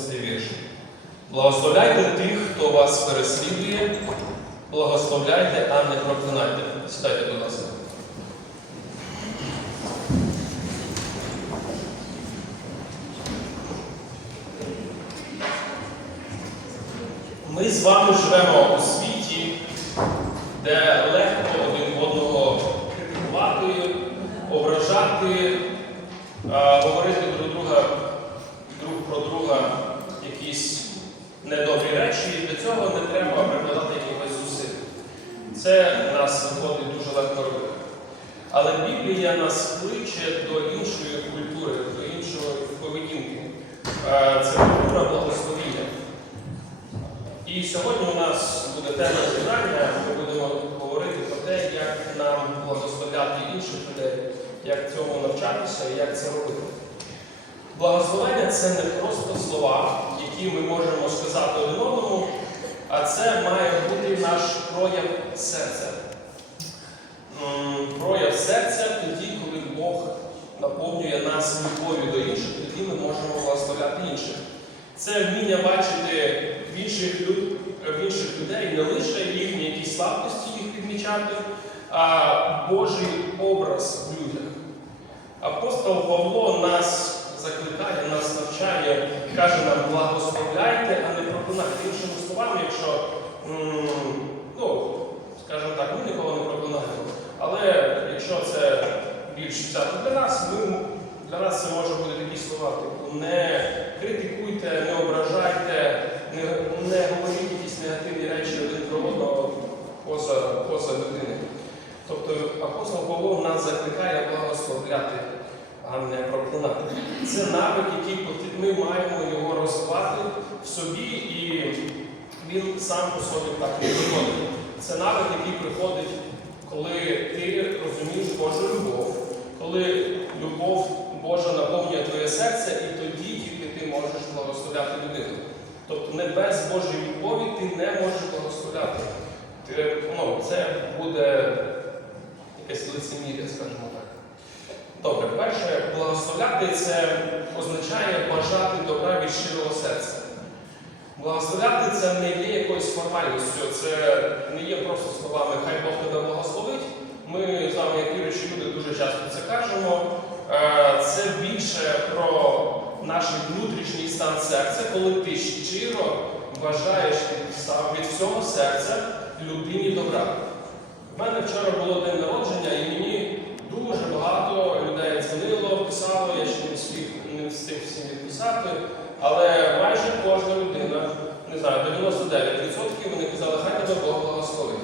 14 вірш. Благословляйте тих, хто вас переслідує, благословляйте, а не проклинайте. Сідайте, будь ласка. Ми з вами живемо у світі, де легко один одного критикувати, ображати, а, говорити друг друга, друг про друга якісь недобрі речі. Для цього не треба прикладати якихось зусиль. Це нас виходить дуже легко робити. Біблія нас кличе до іншої культури, до іншої поведінки. Е, Це культура благословіння. І сьогодні у нас буде тема зібрання. Ми будемо говорити про те, як нам благословляти інших людей, як цьому навчатися і як це робити. Благословення це не просто слова, які ми можемо сказати одному, а це має бути наш прояв серця. М, Прояв серця тоді, коли Бог нас любов'ю до інших, тоді ми можемо благословляти інших. Це вміння бачити в інших, люд- в інших людей не лише їхні якісь слабкості їх підмічати, а Божий образ в людях. Апостол Павло нас закликає, нас навчає, каже нам, благословляйте, а не проклинайте. Іншими словами, якщо, ну, скажімо так, ми нікого не проклинаємо. Але якщо це більш взято для нас, ми, нас це може бути такі слова, типу не критикуйте, не ображайте, не, не говоріть якісь негативні речі один про одного поза, поза людиною. Тобто апостол Павло нас закликає благословляти, а не проклинати. Це навик, який ми маємо його розвивати в собі, і він сам по собі так не приходить. Це навик, який приходить, коли ти розумієш Божу любов, коли любов Божа наповнює твоє серце, і тоді тільки ти можеш благословляти людину. Тобто не без Божої любові ти не можеш благословляти. Ти, ну, це буде якесь лицемір'я, скажімо так. Добре, перше, благословляти це означає бажати добра від щирого серця. Благословляти це не є якоюсь формальністю, це не є просто словами Хай Бог тебе благословить. Ми з вами, як віруючі люди, дуже часто це кажемо. Це більше про наш внутрішній стан серця, коли ти щиро са- від всього серця людині добра. У мене вчора було день народження, і мені дуже багато людей дзвонило, писало, я ще не встиг, не встиг всім відписати, але майже кожна людина, не знаю, 99% вони казали, хай тебе Бог благословить.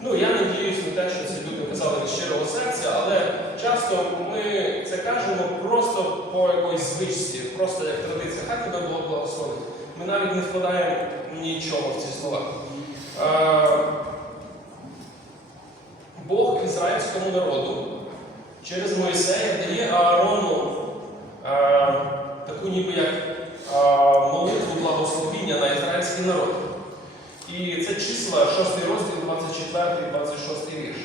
Ну, я надіюсь на те, що ці люди казали від щирого серця, але часто ми це кажемо просто по якоїсь звичці, просто як традиція, хай тебе Бог благословить. Ми навіть не вкладаємо нічого в ці слова. Е, Бог ізраїльському народу через Моїсея дає Аарону е, таку ніби як е, молитву благословіння на ізраїльський народ. І це числа 6 розділ, 24 26 вірш.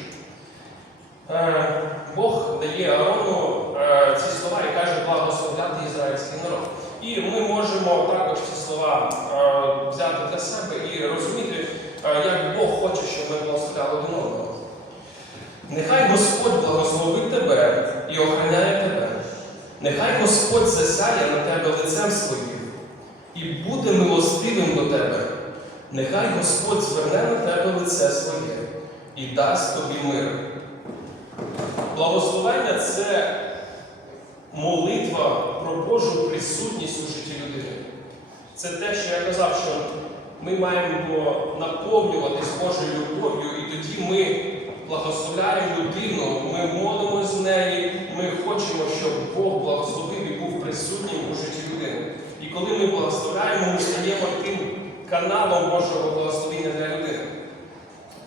Бог дає Аарону е, ці слова і каже благословляти ізраїльський народ. І ми можемо також ці слова е, взяти для себе і розуміти, е, як Бог хоче, щоб ми благословляли один одного. Нехай Господь благословить тебе і охороняє тебе. Нехай Господь засяє на тебе лицем своїм і буде милостивим до тебе. Нехай Господь зверне на тебе лице своє і дасть тобі мир. Благословення це молитва про Божу присутність у житті людини. Це те, що я казав, що ми маємо наповнюватись Божою любов'ю, і тоді ми благословляємо людину, ми молимося з неї, ми хочемо, щоб Бог благословив і був присутнім у житті людини. І коли ми благословляємо, ми стаємо тим каналом Божого благословення для людини.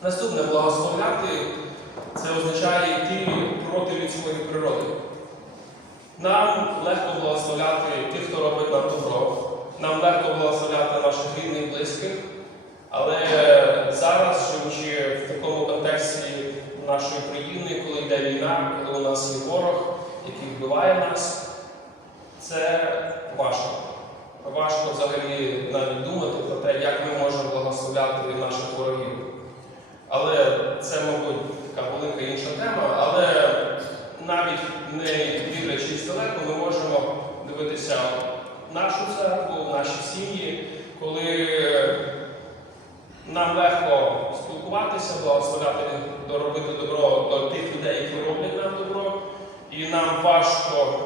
Наступне благословляти це означає йти проти людської природи. Нам легко благословляти тих, хто робить нам добро. Нам легко благословляти наших рідних близьких. Але зараз, живучи в такому контексті нашої країни, коли йде війна, коли у нас є ворог, який вбиває нас, це важко. важко взагалі навіть думати про те, як ми можемо благословляти наших ворогів. Але це, мабуть, така велика інша тема. Але навіть не дивлячись далеко, ми можемо дивитися нашу церкву, наші сім'ї, коли нам легко спілкуватися, благословляти, робити добро до тих людей, які роблять нам добро, і нам важко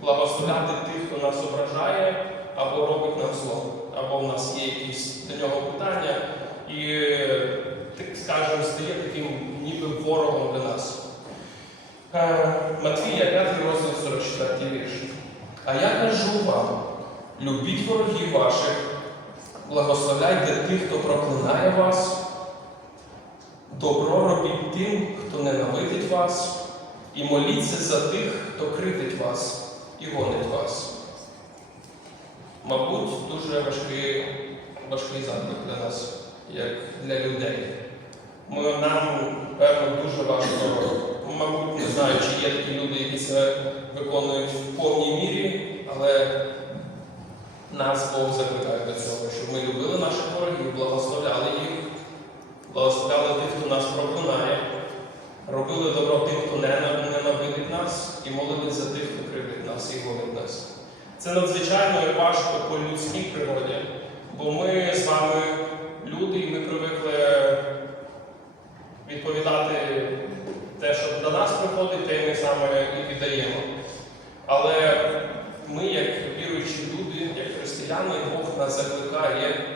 благословляти тих, хто нас ображає або робить нам зло, або в нас є якісь до нього питання, і, скажемо, стає таким ніби ворогом для нас. Е, Матвія, 5 розділ 44 вірш. А я кажу вам, любіть ворогів ваших, благословляйте тих, хто проклинає вас, добро робіть тим, хто ненавидить вас, і моліться за тих, хто критить вас і гонить вас. Мабуть, дуже важкий, важкий заклик для нас, як для людей. Нам, певно, дуже важко, мабуть, не знаю, чи є такі люди, які це виконують в повній мірі, але нас Бог закликає до цього, щоб ми любили наших ворогів, благословляли їх, благословляли тих, хто нас проклинає, робили добро тим, хто нена- ненавидить нас, і молились за тих, хто кривдить нас і гонить нас. Це надзвичайно важко по людській природі, бо ми з вами люди, і ми привикли відповідати те, що до нас приходить, те ми саме і віддаємо. Але ми, як віруючі люди, як християни, Бог нас закликає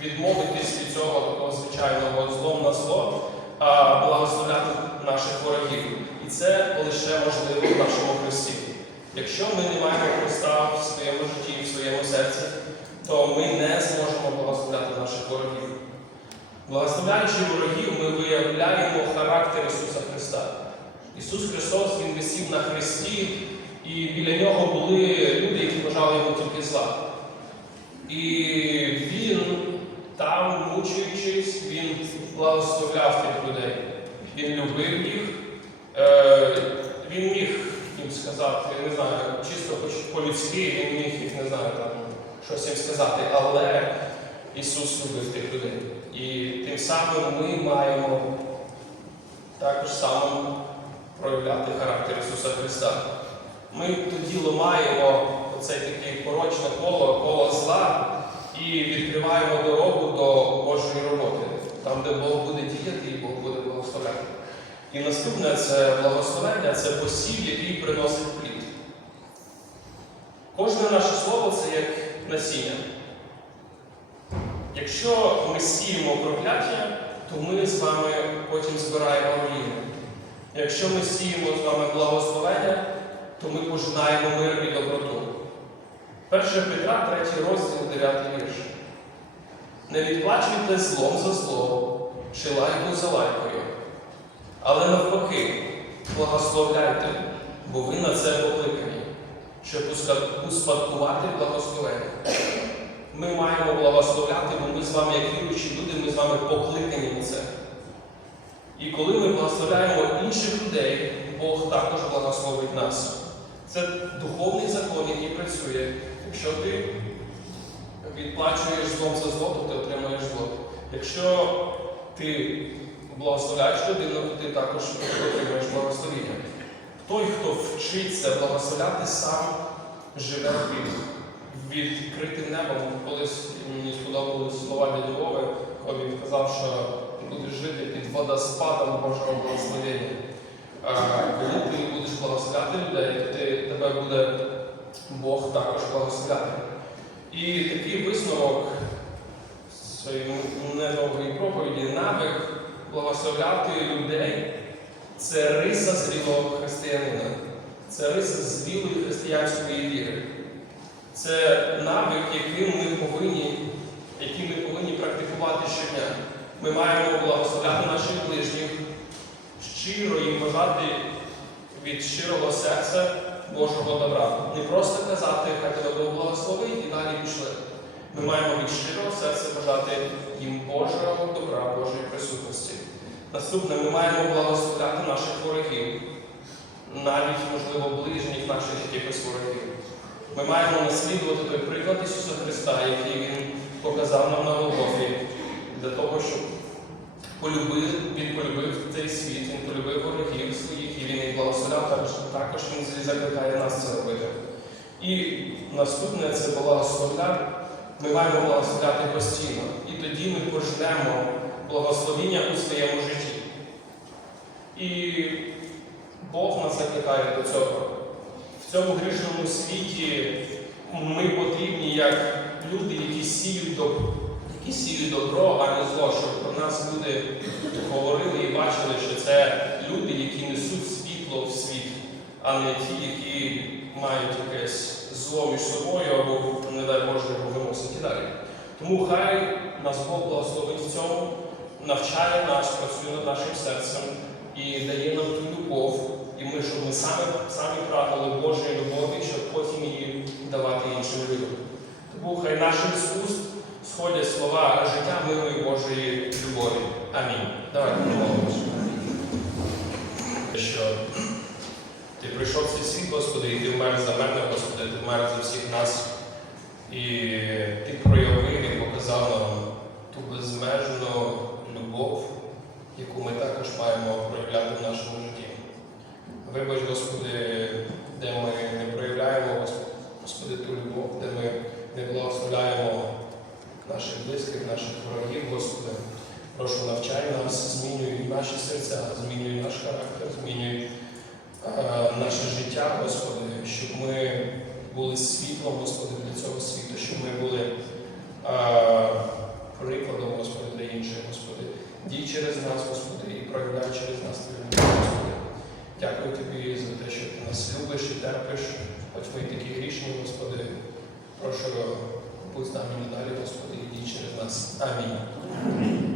відмовитись від цього такого звичайного злом на зло, а благословляти наших ворогів. І це лише можливо в нашому Христі. Якщо ми не маємо Христа в своєму житті, в своєму серці, то ми не зможемо благословляти наших ворогів. Благословляючи ворогів, ми виявляємо характер Ісуса Христа. Ісус Христос Він висів на хресті, і біля нього були люди, які бажали йому тільки зла. І Він там, мучуючись, Він благословляв тих людей. Він любив їх. Е, Він міг їм сказати, я не знаю, чисто по- по-людськи, він міг їх, не знаю, щось їм сказати, але Ісус любив тих людей. І тим самим ми маємо також самим проявляти характер Ісуса Христа. Ми тоді ламаємо оце таке порочне коло, коло зла і відкриваємо дорогу до Божої роботи, там, де Бог буде діяти і Бог буде благословляти. І наступне це благословення, це посів, який приносить плід. Кожне наше слово це як насіння. Якщо ми сіємо прокляття, то ми з вами потім збираємо руїни. Якщо ми сіємо з вами благословення, то ми пожинаємо мир і доброту. 1 Петра, 3 розділ, 9 вірш. Не відплачуйте злом за зло, чи лайку за лайкою. Але навпаки, благословляйте, бо ви на це покликані, щоб успадкувати благословення. Ми маємо благословляти, бо ми з вами, як віруючі люди, ми з вами покликані на це. І коли ми благословляємо інших людей, Бог також благословить нас. Це духовний закон, який працює. Якщо ти відплачуєш злом за зло, то ти отримаєш зло. Якщо ти благословляєш людину, то ти також отримаєш благословіння. Той, хто вчиться благословляти, сам живе під відкритим небом. Колись мені сподобались слова Дядьовови, коли він казав, що ти будеш жити під водоспадом Божого благословення. Коли ти будеш благословляти людей, ти, тебе буде Бог також благословляти. І такий висновок своєї недовгої проповіді, навик благословляти людей це риса зрілого християнина, це риса зрілої християнської віри. Це навик, яким ми повинні, який ми повинні практикувати щодня. Ми маємо благословляти наших ближніх, щиро їм бажати від щирого серця Божого добра. Не просто казати, хай тебе Бог благословить і далі пішли. Ми маємо від щирого серця бажати їм Божого добра, Божої присутності. Наступне, ми маємо благословляти наших ворогів. навіть, можливо, ближніх наших якихось ворогів. Ми маємо наслідувати той приклад Ісуса Христа, який Він показав нам на Голгофі, для того, щоб полюбив, Він полюбив цей світ, Він полюбив ворогів своїх, і Він їх благословляв, також, також Він закликає нас це робити. І наступне це благословляти. Ми маємо благословляти постійно. І тоді ми пожнемо благословіння у своєму житті. І Бог нас закликає до цього. В цьому грішному світі ми потрібні як люди, які сіють добро, які сіють добро, а не зло, щоб про нас люди говорили і бачили, що це люди, які несуть світло в світ, а не ті, які мають якесь зло між собою або, не дай Боже, його і далі. Тому хай нас Бог благословить в цьому, навчає нас, працює над нашим серцем і дає нам ту любов, і ми, щоб ми самі, самі прагнули Божої любові, щоб потім її давати іншим людям. Тому хай наших з уст сходять слова життя і Божої любові. Амінь. Давайте помолимося. Що ти прийшов цей світ, Господи, і ти вмер за мене, Господи, ти вмер за всіх нас. І ти проявив і показав нам ту безмежну любов, яку ми також маємо проявляти в нашому житті. Вибач, Господи, де ми не проявляємо, Господи, ту любов, де ми не благословляємо наших близьких, наших ворогів, Господи. Прошу, навчай нас, змінюй наші серця, змінюй наш характер, змінюй наше життя, Господи, щоб ми були світлом, Господи, для цього світу, щоб ми були е, прикладом, Господи, для інших, Господи. Дій через нас, Господи, і проявляй через нас Твою Господи. Дякую Тобі за те, що Ти нас любиш і терпиш, хоч ми такі грішні, Господи. Прошу, будь з нами надалі, Господи, і дій через нас. Амінь.